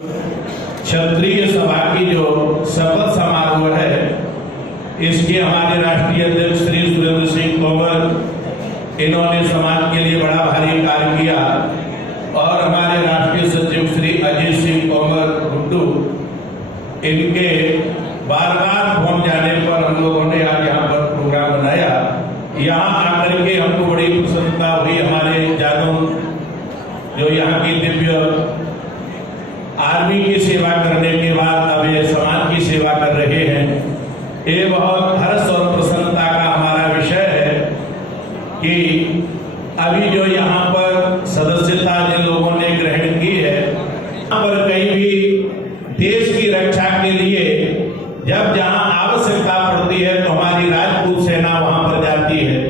क्षत्रिय सभा की जो शपथ समारोह है, इसके हमारे राष्ट्रीय अध्यक्ष श्री सुरेंद्र सिंह तोमर, इन्होंने समाज के लिए बड़ा भारी कार्य किया और हमारे राष्ट्रीय सचिव श्री अजीत सिंह तोमर गुड्डू, इनके बार बार फोन जाने पर हम लोगों ने आज यहाँ पर प्रोग्राम बनाया। यहाँ आकर के हमको बड़ी प्रसन्नता हुई। हमारे जानू जो यहाँ की दिव्य आर्मी की सेवा करने के बाद अब ये समाज की सेवा कर रहे हैं, ये बहुत हर्ष और प्रसन्नता का हमारा विषय है कि अभी जो यहाँ पर सदस्यता जिन लोगों ने ग्रहण की है, यहाँ पर कहीं भी देश की रक्षा के लिए जब जहाँ आवश्यकता पड़ती है तो हमारी राजपूत सेना वहां पर जाती है।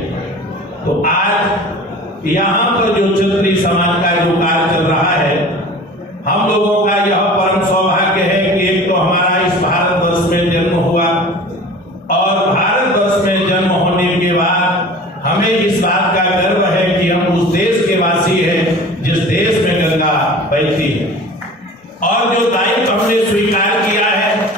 तो आज यहाँ पर जो क्षत्रिय समाज का जो कार्य चल रहा है, हम लोगों का यह परम सौभाग्य है कि एक तो हमारा इस भारतवर्ष में जन्म हुआ और भारतवर्ष में जन्म होने के बाद हमें इस बात का गर्व है कि हम उस देश के वासी हैं जिस देश में गंगा बहती है। और जो दायित्व हमने स्वीकार किया है,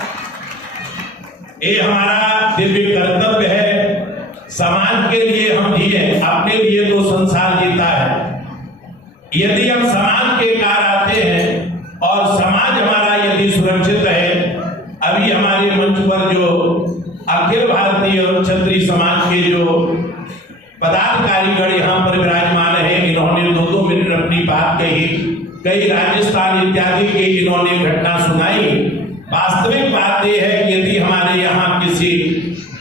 ये हमारा दिव्य कर्तव्य है। समाज के लिए हम जिए, अपने लिए तो संसार जीता है। यदि हम समाज के कार्य आते हैं और समाज हमारा यदि सुरक्षित है, अभी हमारे मंच पर जो अखिल भारतीय क्षत्रिय समाज के जो पदाधिकारीगण यहाँ पर विराजमान है, इन्होंने 2-2 मिनट अपनी बात कही, कई राजस्थान इत्यादि के इन्होंने घटना सुनाई। वास्तविक बात यह है कि यदि हमारे यहाँ किसी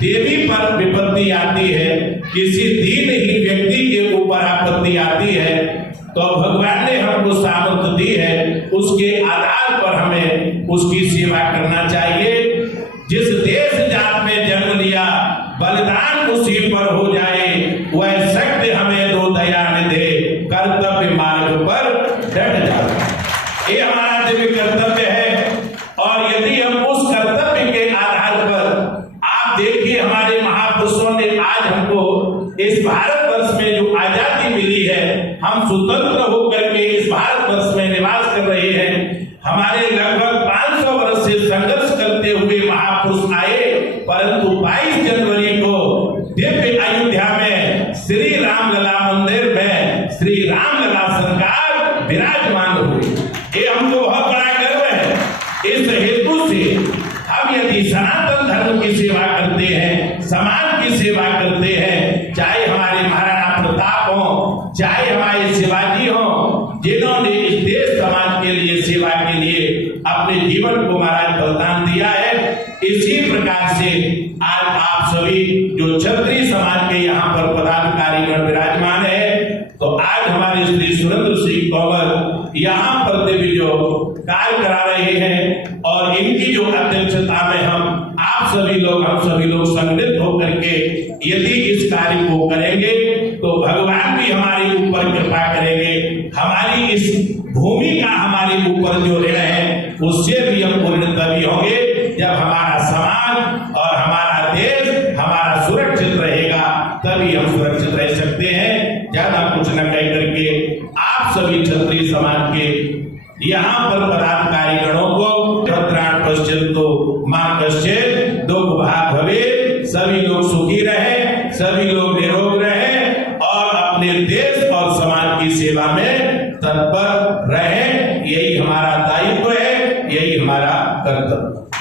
देवी पर विपत्ति आती है, किसी दीनहीन व्यक्ति के ऊपर आपत्ति आती है, तो भगवान ने हमको सामर्थ्य दी है, उसके आधार पर हमें उसकी सेवा करना चाहिए। जिस देश जात में जन्म लिया, बलिदान उसी पर हो जाए, वह शक्ति हमें दो दया दे, कर्तव्य मार्ग पर डट जाए। ये हमारा दिव्य कर्तव्य है। और यदि हम उस कर्तव्य के आधार पर, आप देखिए हमारे महापुरुषों ने आज हमको इस भारतवर्ष में जो आजादी मिली है, हम स्वतंत्र होकर के इस भारतवर्ष में निवास कर रहे हैं। हमारे लगभग 500 वर्ष से संघर्ष करते हुए महापुरुष आए, परंतु 22 जनवरी को दिव्य अयोध्या में श्री रामलला मंदिर में श्री रामलला सरकार विराजमान हुई। ये हमको बहुत बड़ा गर्व है। इस हेतु से हम यदि सनातन धर्म की सेवा करते हैं, समाज की सेवा करते हैं, चाहे हमारे महाराणा प्रताप हो, चाहे हमारे शिवाजी हो, जिन्होंने इस देश समाज के लिए सेवा के लिए अपने जीवन को महाराज बलिदान दिया है, इसी प्रकार से आज आप सभी जो क्षत्रिय समाज के यहाँ पर पदाधिकारीगण विराजमान है, तो आज हमारे श्री सुरेंद्र सिंह तोमर यहाँ पर दिव्य जो कार्य करा रहे हैं और इनकी जो अध्यक्षता में हम सभी लोग संगठित होकर के यदि इस कार्य को करेंगे तो भगवान भी हमारे ऊपर कृपा करेंगे। हमारी इस भूमि का हमारे ऊपर जो ऋण है, उससे भी हम पूर्ण तभी होंगे जब हमारा समाज और हमारा देश हमारा सुरक्षित रहेगा, तभी हम सुरक्षित रह सकते हैं। ज्यादा कुछ न कह करके आप सभी क्षत्रिय समाज के यहाँ पर पदाधिकारी गणों को भद्राण पश्चिंतो मां कश्चित् दुख भाग भवे, सभी लोग सुखी रहे, सभी लोग निरोग रहे और अपने देश और समाज की सेवा में तत्पर रहे। यही हमारा दायित्व है, यही हमारा कर्तव्य।